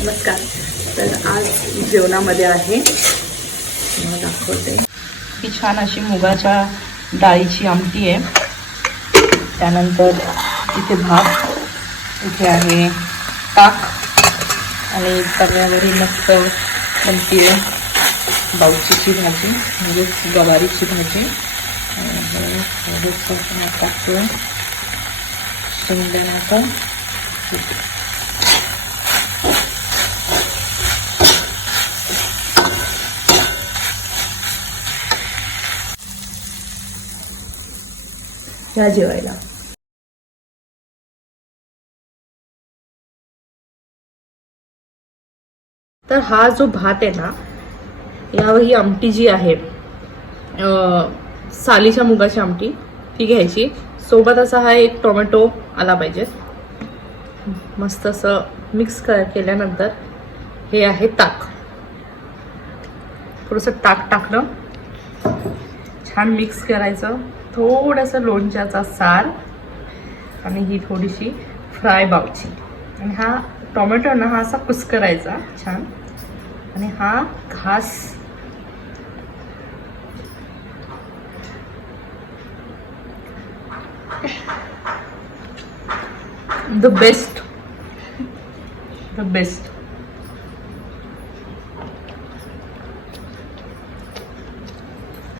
नमस्कार. तर आज जेवणामध्ये आहे, मला दाखवते ही छान अशी मुगाच्या डाळीची आमटी आहे. त्यानंतर इथे भात, इथे आहे ताक आणि तव्यावरील मस्त बनती आहे बावचीची भाजी म्हणजे गवारीची भाजी. टाकतो शेंगदाण्याचं या जेवायला. तर हा जो भात आहे ना, यावर ही आमटी जी आहे सालीच्या मुगाची आमटी ती घ्यायची. सोबत असा हा एक टोमॅटो आला पाहिजे. मस्त असं मिक्स केल्यानंतर हे आहे ताक. थोडंसं ताक टाकलं, छान मिक्स करायचं. थोडंसं लोणच्याचा सार आणि ही थोडीशी फ्राय बावची आणि हा टोमॅटो ना हा असा कुस्करायचा छान आणि हा घास द बेस्ट.